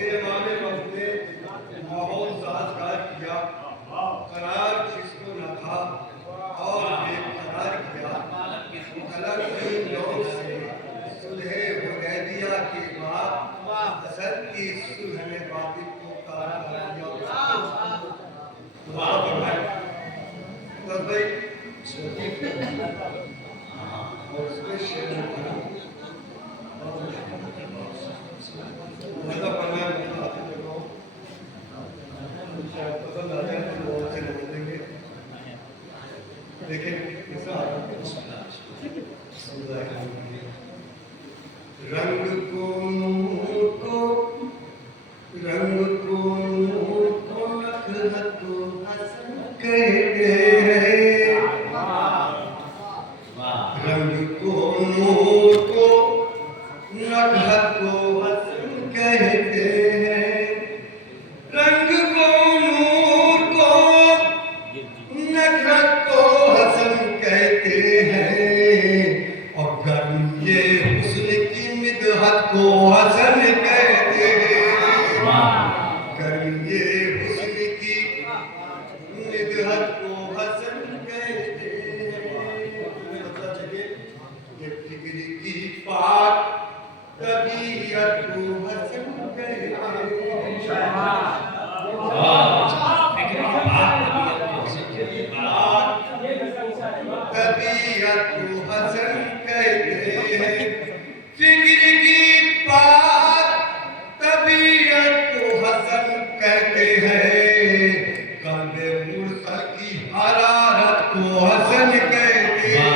मेरे मामे बाबू ने माहौल साजगार किया, करार जिसको न था और बेकरार किया। कलम की नोक से सुलहे हुदैबिया के बाद असद की सुलह ने बातिल को तार दिया। तो भाई और उसमें शेर मतलब पढ़ना आते लोगों शायद पसंद आ जाए तो बहुत से लोग देंगे, लेकिन ऐसा रंग को नखरत हसन कहते हैं, रंग को नूर को नखरत हसन कहते हैं, रंग को नूर को नखरत को हसन कहते हैं, और गर्म ये हुस्न की मिदहत को हसन कहते हैं, गर्म ये हुस्न की मिदहत को हसन कहते हैं। तुम्हें पता चले ये फिक्र की पाक तबीयत को हसन कहते हैं। तबीयत को हसन कहते हैं, फिक्र की बात तबीयत को हसन कहते हैं, कल्बे मुरसल की हरारत को हसन कहते हैं,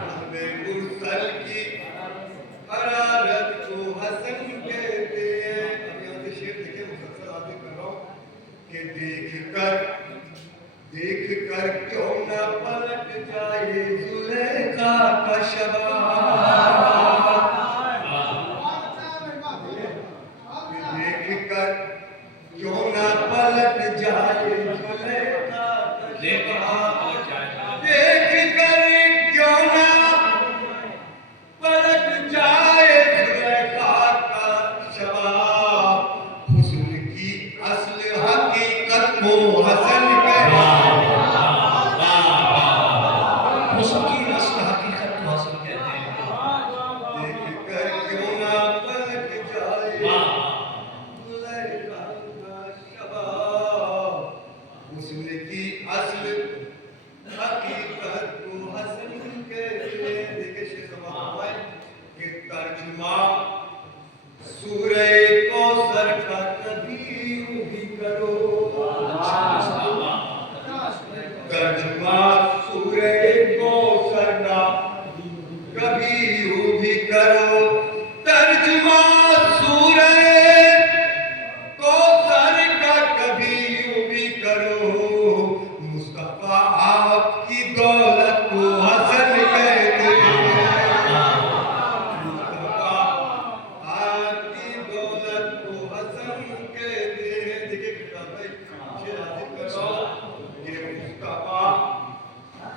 कल्बे मुरसल की हरारत को हसन कहते हैं। अब यहाँ से शेर देखिए, मुसलसल आगे कर रहा हूँ कि देख कर क्यों न पलट जाए जुलेखा का शबाब, देख कर क्यों न पलट जाए जुलेखा का शबाब, देख कर क्यों न पलट जाए जुलेखा का शबाब, हुस्न की असल हकीकत को हसन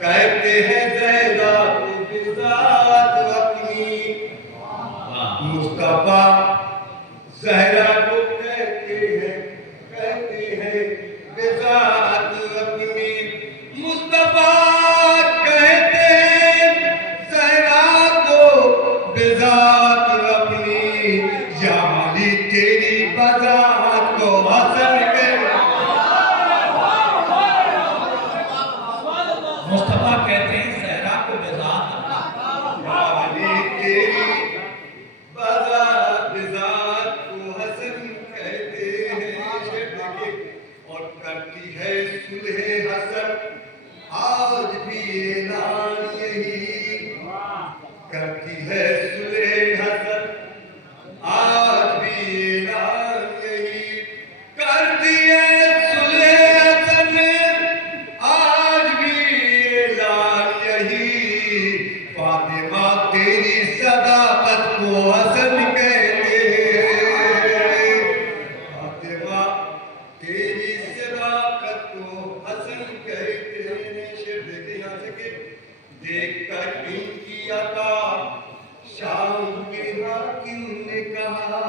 कहते हैं ज़हरा को बिज़ात अपनी, मुस्तफा ज़हरा को कहते हैं बिज़ात अपनी, मुस्तफा कहते हैं ज़हरा को बिज़ात अपनी, या अली तेरी बज़ात को हसन मुस्तफा कहते हैं ज़हरा को बिज़ात बिज़ात को हसन कहते हैं। और करती है सुलह हसन आज भी ऐलान यही, करती है सुलह हसन आज भी ऐलान यही, करती है फातिमा तेरी सदाकत को हसन कहते हैं, फातिमा तेरी सदाकत को हसन कहते हैं। शेर देखे यहाँ से कि देख कर इनकी अता शाम के हाकिम ने कहा,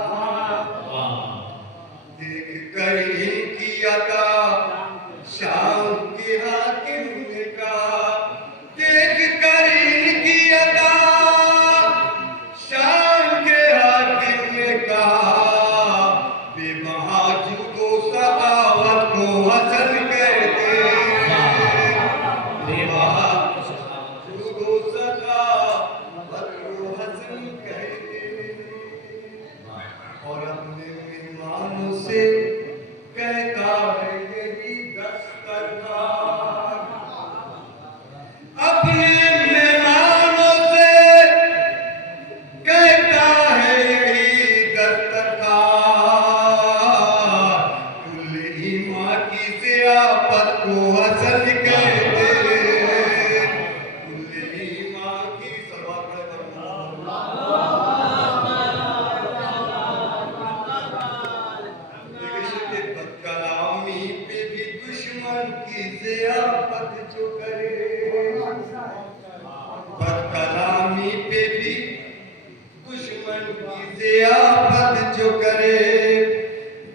जियाफत जो करे,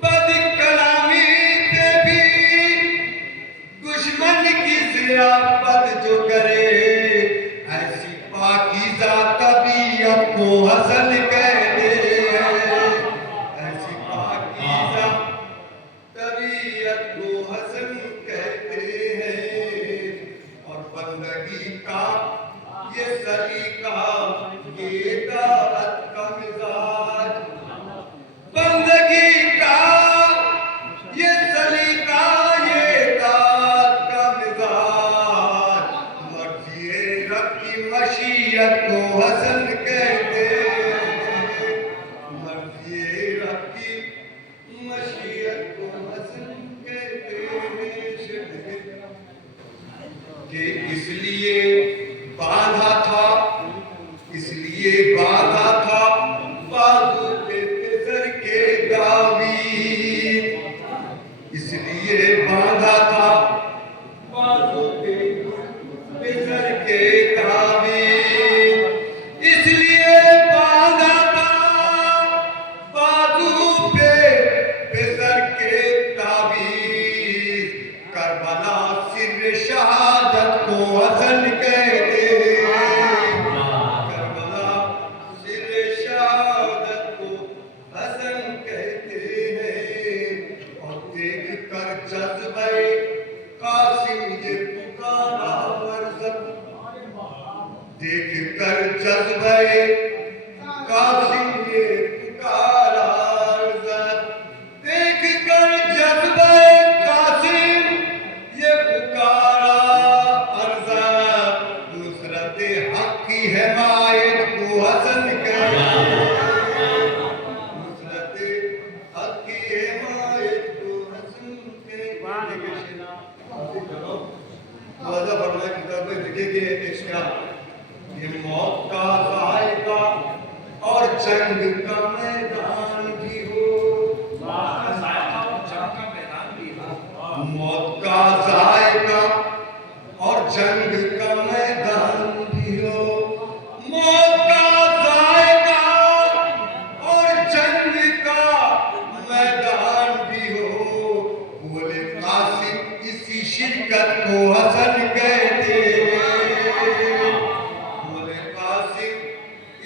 बद कलामी पे भी दुश्मन की जियाफत जो करे, ऐसी पाकीज़ा तबीयत को हसन कहते हैं, ऐसी पाकीज़ा तबीयत को हसन कहते हैं। और बंदगी का ये सलीका, ये दावत का मिजाज, बंदगी का ये सलीका, ये दावत का मिजाज, मर्ज़ी रब की मशीयत को हसन कहते हैं, मर्ज़ी रब की मशीयत को हसन कहते हैं। कि इसलिए बांधा था, इसलिए बांधा था बाजू पे फिसर के दावी, इसलिए बांधा था बाजू पे फिसर के दावी, इसलिए बांधा था बाजू पे फिसर के ताबीज़, करबला सिर शहादत को हसन कहते हैं, करबला सिर शहादत को हसन कहते हैं। और देख कर जज्बे कासिम ये पुकारा वर्ज़त, देख कर जज्बे कासिम ये पुकारा वर्ज़त, देख कर जज्बे कासिम ये पुकारा अर्ज़त, नुसरत हक की हिमायत को हसन कहते हैं, नुसरत हक की हिमायत को हसन कहते हैं। वादा फरमाया किताब में लिखे कि इसका ये मौत का ज़ायका और जंग का मैदान भी हो, मौत का ज़ायका और जंग का मैदान भी हो, मौत का ज़ायका और जंग का मैदान भी हो। बोले कासिम इसी शिरकत को हसन कहते हैं, बोले कासिम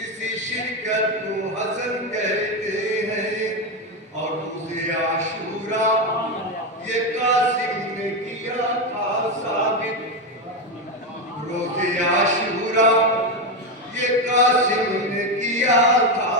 इसी शिरकत को हसन कहते हैं। और रोज़े आशूरा ये कासिम ने किया था साबित, रोज़े आशूरा ये कासिम ने किया था